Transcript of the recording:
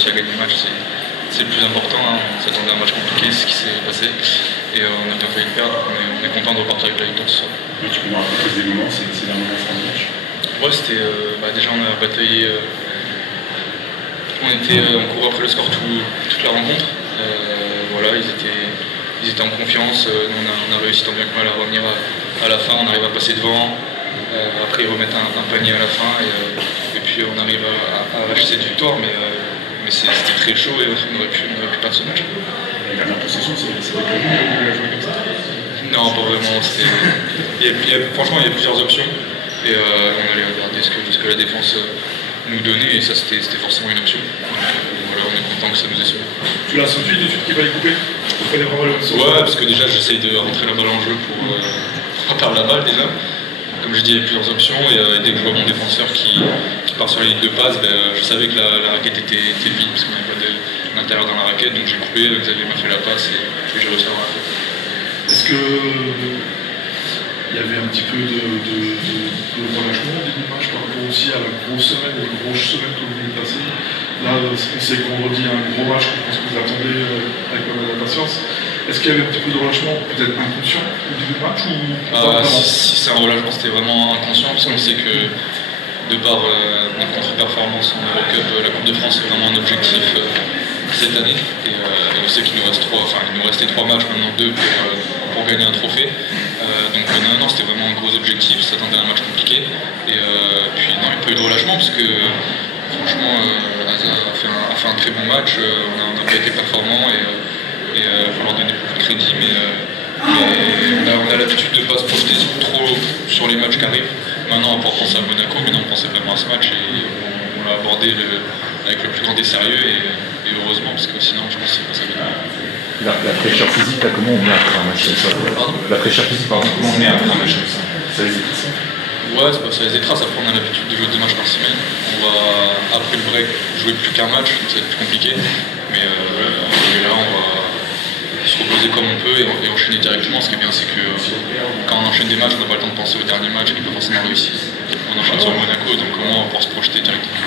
réussi à gagner le match, c'est le plus important. Hein. On s'attendait à un match compliqué, c'est ce qui s'est passé. Et on a bien failli le perdre. On est content de repartir avec la victoire ce soir. Tu peux nous raconter des moments, c'est un moment fin de match? Ouais, c'était. Déjà, on a bataillé. On courait après le score toute la rencontre. Voilà, ils étaient en confiance. Nous, on a réussi tant bien que mal à revenir à la fin. On arrive à passer devant. Après, ils remettent un panier à la fin. Et puis, on arrive à arracher cette victoire. Mais c'était très chaud et on aurait pu perdre ce match. La dernière possession, c'est des clubs de la jouer comme ça? Non, pas vraiment. Franchement, il y a plusieurs options. Et on allait regarder ce que la défense nous donnait. Et ça, c'était forcément une option. Donc, voilà, on est content que ça nous ait sauvé. Tu l'as senti tout de suite qu'il fallait couper? Il fallait vraiment le sauver. Ouais, parce que déjà, j'essaye de rentrer la balle en jeu pour perdre la balle déjà. Comme je dis, il y a plusieurs options. Et dès que je vois mon défenseur qui part sur la ligne de passe, je savais que la raquette était vide parce qu'on n'avait pas d'intérieur dans la raquette. Donc j'ai coupé, Xavier m'a fait la passe et j'ai réussi à avoir la faute. Est-ce que il y avait un petit peu de relâchement au début du match par rapport aussi à la grosse semaine que vous venez de passer? Là, on sait que vendredi, il y a un gros match, je pense que vous attendez avec pas mal d'impatience. Est-ce qu'il y avait un petit peu de relâchement, peut-être inconscient au début du match Si c'est un relâchement, c'était vraiment inconscient, parce qu'on sait que de par notre contre-performance en Eurocup, la Coupe de France est vraiment un objectif cette année. Et on sait qu'il nous restait 3 matchs, maintenant 2 pour gagner un trophée. Donc non, c'était vraiment un gros objectif, s'attendait à un match compliqué. Et puis non, il n'y a pas eu de relâchement, parce que franchement, Asa a fait un très bon match, on n'a pas été performant et il faut leur donner beaucoup de crédit, mais on a l'habitude de ne pas se projeter trop sur les matchs qui arrivent. Maintenant, on peut penser à Monaco, mais non, on pensait vraiment à ce match et on l'a abordé avec le plus grand des sérieux et heureusement, parce que sinon, je pense que c'est pas ça bien. La fraîcheur physique, comment on met après un match comme ça? La fraîcheur physique, comment on met après un match comme ça? Ça les étrace? Ouais, ça les étrace. Après, on a l'habitude de jouer 2 matchs par semaine. On va, après le break, jouer plus qu'un match, donc ça va être plus compliqué. Mais là, on va se reposer comme on peut et enchaîner directement. Ce qui est bien, c'est que quand on enchaîne des matchs, on n'a pas le temps de penser au dernier match qui n'est pas forcément réussi. On enchaîne sur Monaco, donc comment on va pouvoir se projeter directement.